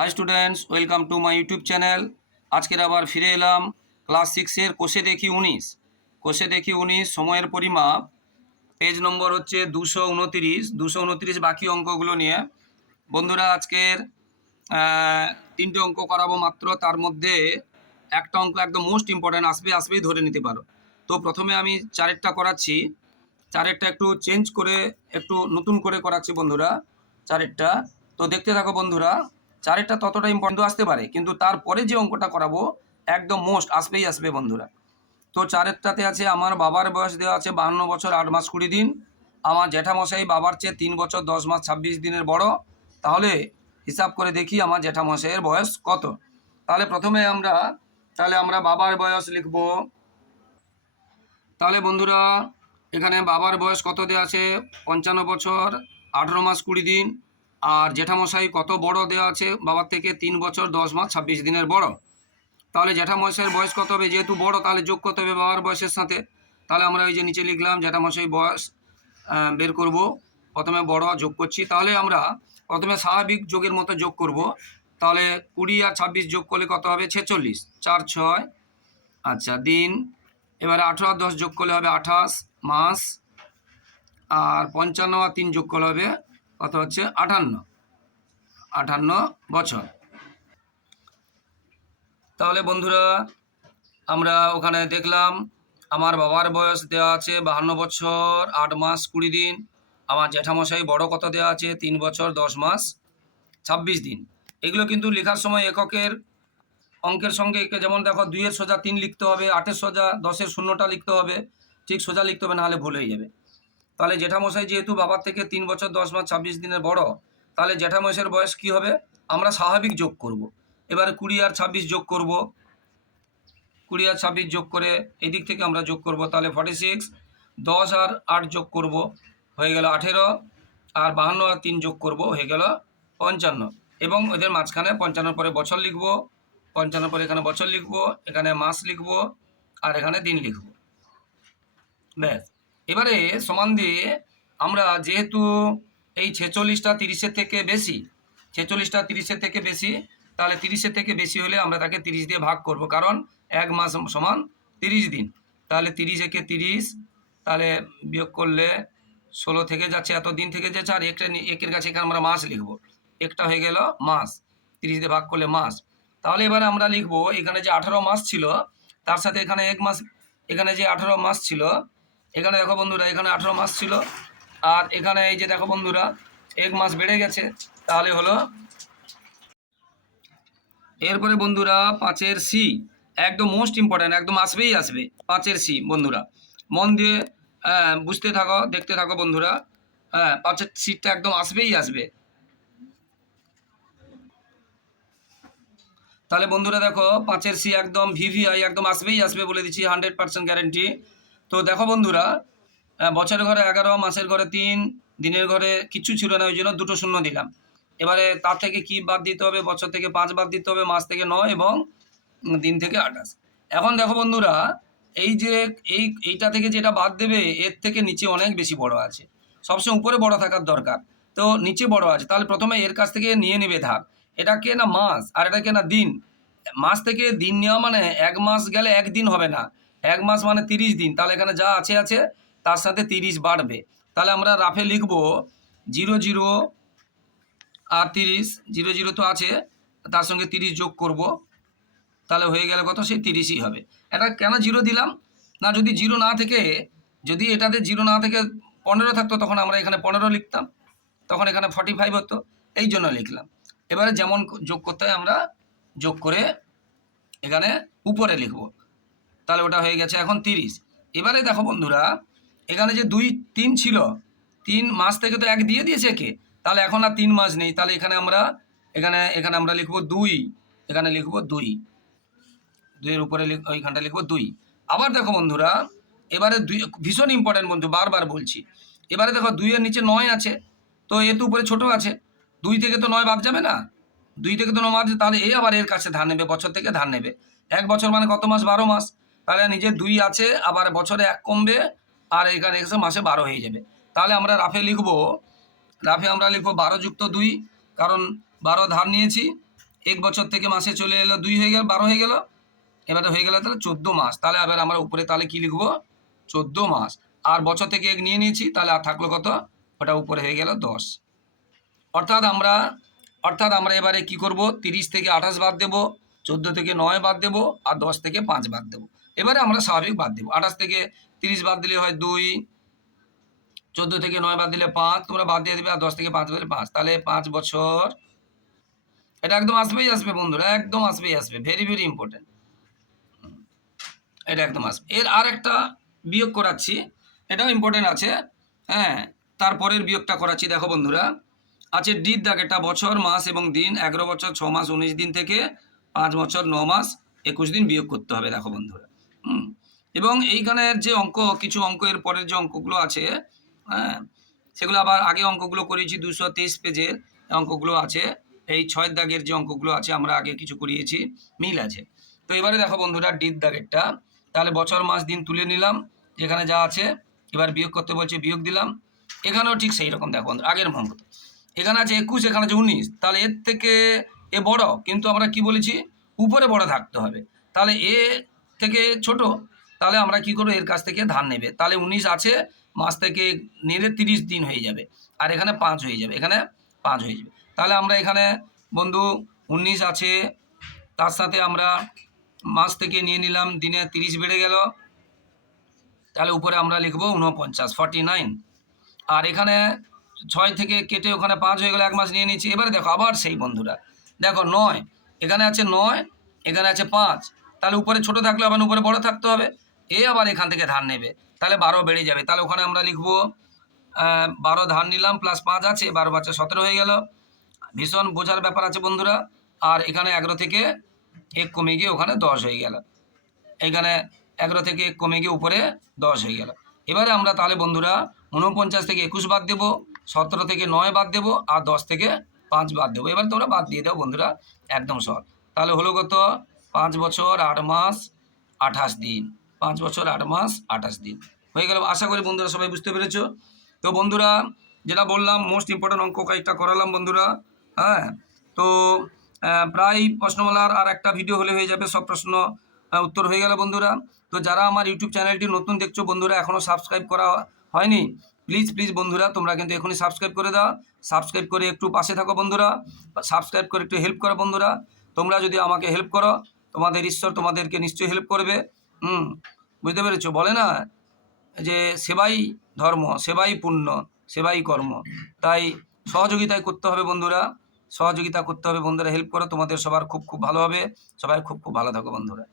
Hi students welcome to my YouTube channel আজকের আবার ফিরে এলাম ক্লাস সিক্সের কোষে দেখি উনিশ। কোষে দেখি উনিশ, সময়ের পরিমাপ। পেজ নম্বর হচ্ছে দুশো উনতিরিশ। দুশো উনতিরিশ বাকি অঙ্কগুলো নিয়ে। বন্ধুরা, আজকের তিনটে অঙ্ক করাবো মাত্র। তার মধ্যে একটা অঙ্ক একদম মোস্ট ইম্পর্ট্যান্ট আসবে, আসবেই ধরে নিতে পারো। তো প্রথমে আমি চারেরটা করাচ্ছি। চারেরটা একটু চেঞ্জ করে, একটু নতুন করে করাচ্ছি বন্ধুরা, চারেরটা। তো দেখতে থাকো বন্ধুরা। চারেরটা ততটা ইম্পর্টেন্ট আসতে পারে। কিন্তু তারপরে যে অঙ্কটা করাবো, একদম মোস্ট আসবেই আসবে বন্ধুরা। তো চারেরটাতে আছে আমার বাবার বয়স দেওয়া আছে বাহান্ন বছর, আট মাস কুড়ি দিন। আমার জ্যাঠামশাই বাবার চেয়ে তিন বছর, দশ মাস, ছাব্বিশ দিনের বড়। তাহলে হিসাব করে দেখি আমার জ্যাঠামশাইয়ের বয়স কত। তাহলে প্রথমে আমরা, তাহলে আমরা বাবার বয়স লিখব। তাহলে বন্ধুরা, এখানে বাবার বয়স কত দেওয়া আছে? পঞ্চান্ন বছর, আঠেরো মাস কুড়ি দিন। আর জ্যাঠামশাই কত বড় দেওয়া আছে? বাবার থেকে তিন বছর, দশ মাস, ছাব্বিশ দিনের বড়। তাহলে জ্যাঠামশাইয়ের বয়স কত হবে? যেহেতু বড়, তাহলে যোগ করতে হবে বাবার বয়সের সাথে। তাহলে আমরা ওই যে নিচে লিখলাম জ্যাঠামশাই বয়স বের করব। প্রথমে বড় যোগ করছি। তাহলে আমরা প্রথমে স্বাভাবিক যোগের মতো যোগ করব। তাহলে কুড়ি আর ছাব্বিশ যোগ করলে কত হবে? ছেচল্লিশ। চার, ছয়। আচ্ছা দিন। এবারে আঠেরো আর দশ যোগ করলে হবে আঠাশ মাস। আর পঞ্চান্ন আর তিন যোগ করলে হবে কত হচ্ছে আটান্ন আটান্ন বছর। তাহলে বন্ধুরা, আমরা ওখানে দেখলাম, আমার বাবার বয়স দেওয়া আছে বাহান্ন বছর, আট মাস কুড়ি দিন। আমার জ্যাঠামশাই বড় কত দেওয়া আছে তিন বছর, দশ মাস, ছাব্বিশ দিন। এগুলো কিন্তু লেখার সময় এককের অঙ্কের সঙ্গে যেমন দেখো দুইয়ের সোজা তিন লিখতে হবে, আটের সোজা দশের শূন্যটা লিখতে হবে, ঠিক সোজা লিখতে হবে, নাহলে ভুল হয়ে যাবে। তাহলে জ্যাঠামশাই যেহেতু বাবার থেকে তিন বছর, দশ মাস, ছাব্বিশ দিনের বড়, তাহলে জ্যাঠামশাইয়ের বয়স কি হবে? আমরা স্বাভাবিক যোগ করব। এবারে কুড়ি আর ছাব্বিশ যোগ করব। কুড়ি আর ছাব্বিশ যোগ করে এদিক থেকে আমরা যোগ করব, তাহলে ফর্টি সিক্স দশ আর আট যোগ করব, হয়ে গেল আঠেরো, আর বাহান্ন আর তিন যোগ করব, হয়ে গেল পঞ্চান্ন। এবং ওদের মাঝখানে পঞ্চান্ন পরে বছর লিখব পঞ্চান্ন পরে এখানে বছর লিখব, এখানে মাস লিখব, আর এখানে দিন লিখব। ব্যাস। এবারে সমান দিয়ে আমরা যেহেতু এই ছেচল্লিশটা তিরিশের থেকে বেশি, ছেচল্লিশটা তিরিশের থেকে বেশি, তাহলে তিরিশের থেকে বেশি হলে আমরা তাকে তিরিশ দিয়ে ভাগ করব। কারণ এক মাস সমান তিরিশ দিন। তাহলে তিরিশ একে তিরিশ, তাহলে বিয়োগ করলে ষোলো থেকে যাচ্ছে এত দিন থেকে যাচ্ছে, আর একটা একের কাছে এখানে আমরা মাস লিখব। একটা হয়ে গেল মাস, তিরিশ দিয়ে ভাগ করলে মাস। তাহলে এবারে আমরা লিখব, এখানে যে আঠারো মাস ছিল, তার সাথে এখানে এক মাস, এখানে যে আঠারো মাস ছিল এখানে দেখো বন্ধুরা এখানে আঠারো মাস ছিল। আর এখানে এই যে দেখো বন্ধুরা এক মাস বেড়ে গেছে। তাহলে হলো এরপরে বন্ধুরা পাঁচের সি একদম মোস্ট ইম্পর্ট্যান্ট একদম আসবেই আসবে পাঁচের সি বন্ধুরা। মন দিয়ে হ্যাঁ, বুঝতে থাকো দেখতে থাকো বন্ধুরা। হ্যাঁ পাঁচের সিটটা একদম আসবেই আসবে। তাহলে বন্ধুরা দেখো পাঁচের সি একদম ভিভিআই একদম আসবেই আসবে বলে দিচ্ছি হান্ড্রেড পার্সেন্ট গ্যারেন্টি তো দেখো বন্ধুরা বছরের ঘরে এগারো, মাসের ঘরে তিন, দিনের ঘরে কিচ্ছু ছিল না, ওই জন্য দুটো শূন্য দিলাম। এবারে তার থেকে কি বাদ দিতে হবে? বছর থেকে পাঁচ বাদ দিতে হবে, মাস থেকে নয় এবং দিন থেকে আঠাশ। এখন দেখো বন্ধুরা, এই যে এই এইটা থেকে যেটা বাদ দেবে, এর থেকে নিচে অনেক বেশি বড় আছে। সবসময় উপরে বড় থাকার দরকার। তো নিচে বড় আছে, তাহলে প্রথমে এর কাছ থেকে নিয়ে নেবে ধাপ। এটাকে না মাস, আর এটাকে না দিন। মাস থেকে দিন নেওয়া মানে এক মাস গেলে একদিন হবে না। এক মাস মানে তিরিশ দিন, তাহলে এখানে যা আছে আছে, তার সাথে তিরিশ বাড়বে। তাহলে আমরা রাফে লিখব জিরো জিরো আর তিরিশ, জিরো জিরো তো আছে, তার সঙ্গে তিরিশ যোগ করব, তাহলে হয়ে গেলে কত? সেই তিরিশই হবে। এটা কেন জিরো দিলাম? না, যদি জিরো না থেকে, যদি এটাতে জিরো না থেকে পনেরো থাকতো, তখন আমরা এখানে পনেরো লিখতাম, তখন এখানে ফর্টি ফাইভ হতো, এই জন্য লিখলাম। এবারে যেমন যোগ করতে হয়, আমরা যোগ করে এখানে উপরে লিখব। তাহলে ওটা হয়ে গেছে এখন তিরিশ। এবারে দেখো বন্ধুরা, এখানে যে দুই, তিন ছিল, তিন মাস থেকে তো এক দিয়ে দিয়েছে কে তাহলে এখন আর তিন মাস নেই, তাহলে এখানে আমরা, এখানে এখানে আমরা লিখব দুই, এখানে লিখব দুই। দুইয়ের উপরে ওইখানটা লিখব দুই। আবার দেখো বন্ধুরা, এবারে দুই, ভীষণ ইম্পর্টেন্ট বন্ধু, বারবার বলছি। এবারে দেখো দুইয়ের নিচে নয় আছে, তো এ তো উপরে ছোট আছে। দুই থেকে তো নয় বাদ যাবে না। দুই থেকে তো নয় বাদ, তাহলে এ আবার এর কাছে ধান নেবে, বছর থেকে ধান নেবে। এক বছর মানে কত মাস? বারো মাস। তাহলে নিজের দুই আছে, আবার বছরে এক কমবে, আর এখানে এসে মাসে বারো হয়ে যাবে। তাহলে আমরা রাফে লিখব। রাফে আমরা লিখব বারো যুক্ত দুই, কারণ বারো ধার নিয়েছি। এক বছর থেকে মাসে চলে এলো দুই হয়ে গেল, বারো হয়ে গেল। এবারে হয়ে গেল তাহলে চোদ্দ মাস। তাহলে আবার আমরা উপরে তাহলে কি লিখব? চোদ্দ মাস। আর বছর থেকে এক নিয়ে নিয়েছি, তাহলে আর থাকল কত? ওটা উপরে হয়ে গেল দশ। অর্থাৎ আমরা অর্থাৎ আমরা এবারে কি করব? তিরিশ থেকে আঠাশ বাদ দেব। চোদ্দ থেকে নয় বাদ দেব আর দশ থেকে পাঁচ বাদ দেব। এবারে আমরা স্বাভাবিক বাদ দেবো। আঠাশ থেকে তিরিশ বাদ দিলে হয় দুই, চোদ্দ থেকে নয় বাদ দিলে পাঁচ, তোমরা বাদ দিয়ে দেবে আর দশ থেকে পাঁচ দিলে পাঁচ। তাহলে পাঁচ বছর, এটা একদম আসবেই আসবে বন্ধুরা, একদম আসবেই আসবে ভেরি ভেরি ইম্পর্টেন্ট এটা একদম আসবে। এর আর একটা বিয়োগ করাচ্ছি, এটাও ইম্পর্টেন্ট আছে। হ্যাঁ তারপরের বিয়োগটা করাচ্ছি, দেখো বন্ধুরা। আছে ডির দাগেটা বছর, মাস এবং দিন, এগারো বছর, ছ মাস, উনিশ দিন থেকে পাঁচ বছর, ন মাস, একুশ দিন বিয়োগ করতে হবে, দেখো বন্ধুরা। হুম? এবং এইখানের যে অঙ্ক, কিছু অঙ্ক, এর পরের যে অঙ্কগুলো আছে হ্যাঁ সেগুলো আবার আগে অঙ্কগুলো করিয়েছি দুশো তেইশ পেজের অঙ্কগুলো আছে, এই ছয় দাগের যে অঙ্কগুলো আছে, আমরা আগে কিছু করিয়েছি, মিল আছে। তো এবারে দেখো বন্ধুরা ডির দাগেরটা। তাহলে বছর, মাস, দিন তুলে নিলাম, যেখানে যা আছে, এবার বিয়োগ করতে বলছে, বিয়োগ দিলাম। এখানেও ঠিক সেই রকম দেখো বন্ধু আগের মতো। এখানে আছে একুশ, এখানে আছে উনিশ। তাহলে এর থেকে এ বড়, কিন্তু আমরা কি বলেছি? উপরে বড় থাকতে হবে। তাহলে এ থেকে ছোট, তাহলে আমরা কি করব? এর কাছ থেকে ধান নেবে। তাহলে উনিশ আছে, মাস থেকে নেড়ে তিরিশ দিন হয়ে যাবে। আর এখানে পাঁচ হয়ে যাবে, এখানে পাঁচ হয়ে যাবে। তাহলে আমরা এখানে, বন্ধু, উনিশ আছে, তার সাথে আমরা মাস থেকে নিয়ে নিলাম, দিনে তিরিশ বেড়ে গেল। তাহলে উপরে আমরা লিখব উনপঞ্চাশ ফর্টি নাইন। আর এখানে ছয় থেকে কেটে ওখানে পাঁচ হয়ে গেলে, এক মাস নিয়ে নিচ্ছি এবারে দেখো, আবার সেই বন্ধুরা। দেখো নয়, এখানে আছে নয়, এখানে আছে পাঁচ। তাহলে উপরে ছোট থাকলে আবার উপরে বড় থাকতে হবে। এ আবার এখান থেকে ধান নেবে। তাহলে বারো বেড়ে যাবে। তাহলে ওখানে আমরা লিখব বারো ধান নিলাম প্লাস পাঁচ আছে, বারো বাচ্চা সতেরো হয়ে গেল। ভীষণ বোঝার ব্যাপার আছে বন্ধুরা। আর এখানে এগারো থেকে এক কমে গিয়ে ওখানে দশ হয়ে গেল। এখানে এগারো থেকে এক কমে গিয়ে উপরে দশ হয়ে গেল। এবারে আমরা তাহলে বন্ধুরা উনপঞ্চাশ থেকে একুশ বাদ দেবো, সতেরো থেকে নয় বাদ দেবো, আর দশ থেকে পাঁচ বাদ দেবো। এবার তোমরা বাদ দিয়ে দাও বন্ধুরা, একদম সহজ। তাহলে হলো কত? পাঁচ বছর আট মাস আঠাশ দিন। পাঁচ বছর আট মাস আঠাশ দিন। হয়ে গেল। আশা করি বন্ধুরা সবাই বুঝতে পেরেছ। তো বন্ধুরা, যেটা বললাম মোস্ট ইম্পর্টেন্ট অঙ্ক কয়েকটা করালাম বন্ধুরা। হ্যাঁ? তো প্রায় প্রশ্নমালার আর একটা ভিডিও হলে হয়ে যাবে, সব প্রশ্ন উত্তর হয়ে গেল বন্ধুরা। তো যারা আমার ইউটিউব চ্যানেলটি নতুন দেখছ বন্ধুরা এখনও সাবস্ক্রাইব করা হয়নি প্লিজ প্লিজ বন্ধুরা, তোমরা কিন্তু এখনই সাবস্ক্রাইব করে দাও। সাবস্ক্রাইব করে একটু পাশে থাকো বন্ধুরা। সাবস্ক্রাইব করে একটু হেল্প করো বন্ধুরা। তোমরা যদি আমাকে হেল্প করো, তোমাদের ঈশ্বর তোমাদেরকে নিশ্চয়ই হেল্প করবে। হুম, বুঝতে পেরেছ? বলে না যে সেবাই ধর্ম, সেবাই পুণ্য, সেবাই কর্ম। তাই সহযোগিতায় করতে হবে বন্ধুরা। সহযোগিতা করতে হবে বন্ধুরা। হেল্প করো, তোমাদের সবার খুব খুব ভালো হবে। সবাই খুব খুব ভালো থাকো বন্ধুরা।